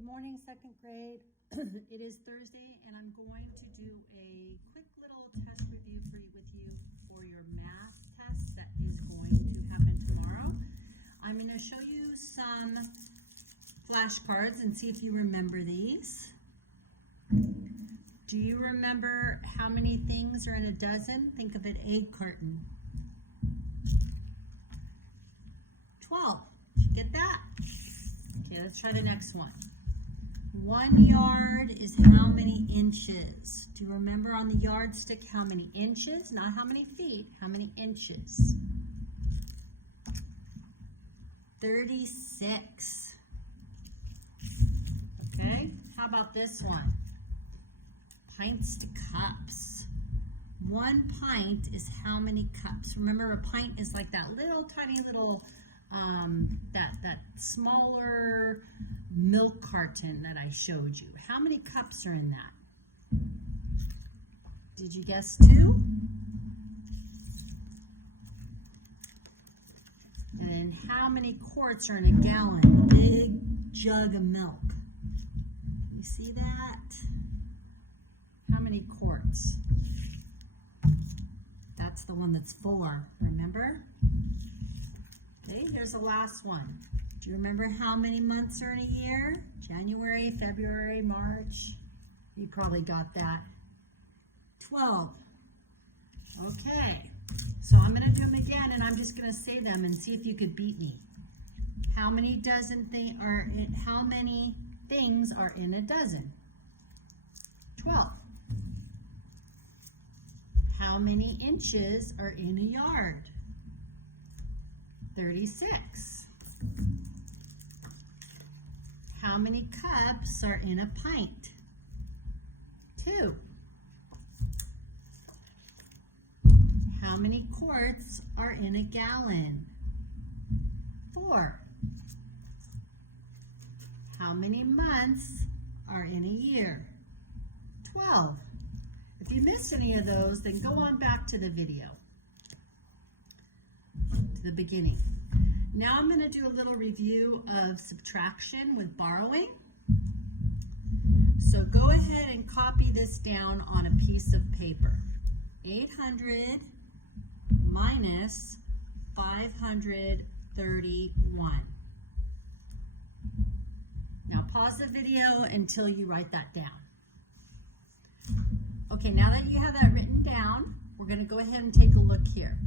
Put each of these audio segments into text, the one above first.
Good morning, second grade. It is Thursday, and I'm going to do a quick little test review with you for your math test that is going to happen tomorrow. I'm going to show you some flashcards and see if you remember these. Do you remember how many things are in a dozen? Think of an egg carton. 12. Did you get that? Okay, let's try the next one. 1 yard is how many inches? Do you remember on the yardstick how many inches? Not how many feet, how many inches? 36. Okay, how about this one? Pints to cups. 1 pint is how many cups? Remember, a pint is like that little tiny little that smaller milk carton that I showed you. How many cups are in that? Did you guess 2? And how many quarts are in a gallon? Big jug of milk. You see that? How many quarts? That's the one that's 4, remember? Okay, here's the last one. Do you remember how many months are in a year? January, February, March? You probably got that. 12. Okay, so I'm going to do them again, and I'm just going to say them and see if you could beat me. How many how many things are in a dozen? 12. How many inches are in a yard? 36. How many cups are in a pint? 2. How many quarts are in a gallon? 4. How many months are in a year? 12. If you missed any of those, then go on back to the video, to the beginning. Now I'm going to do a little review of subtraction with borrowing. So go ahead and copy this down on a piece of paper. 800 minus 531. Now pause the video until you write that down. Okay, now that you have that written down, we're going to go ahead and take a look here.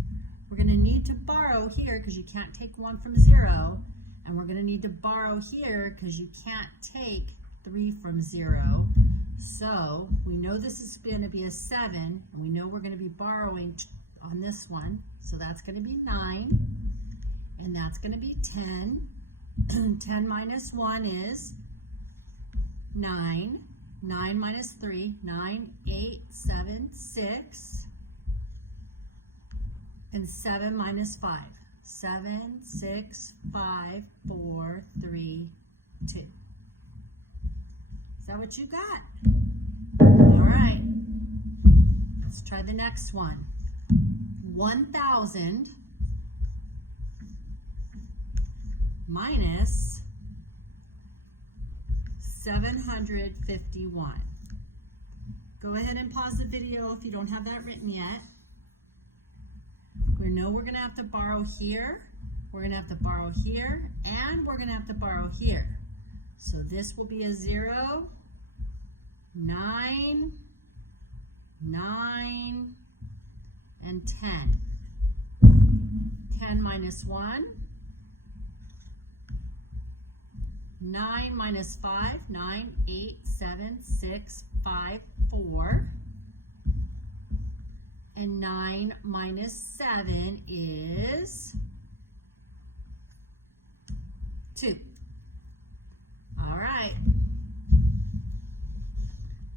We're going to need to borrow here because you can't take 1 from 0, and we're going to need to borrow here because you can't take 3 from 0. So we know this is going to be a 7, and we know we're going to be borrowing on this one. So that's going to be 9, and that's going to be 10. 10 minus 1 is 9. 9 minus 3, 9, 8, 7, 6. And 7 minus 5. 7, 6, 5, 4, 3, 2. Is that what you got? All right. Let's try the next one. 1,000 minus 751. Go ahead and pause the video if you don't have that written yet. We know we're going to have to borrow here, we're going to have to borrow here, and we're going to have to borrow here. So this will be a 0, 9, 9, and 10. 10 minus 1, 9 minus 5, 9, 8, 7, 6, 5, 4. And 9 minus 7 is 2. All right.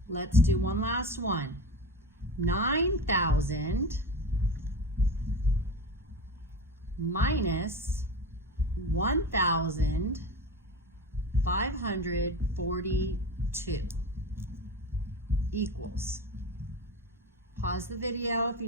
Let's do one last one. 9,000 minus 1,542 equals. Pause the video if you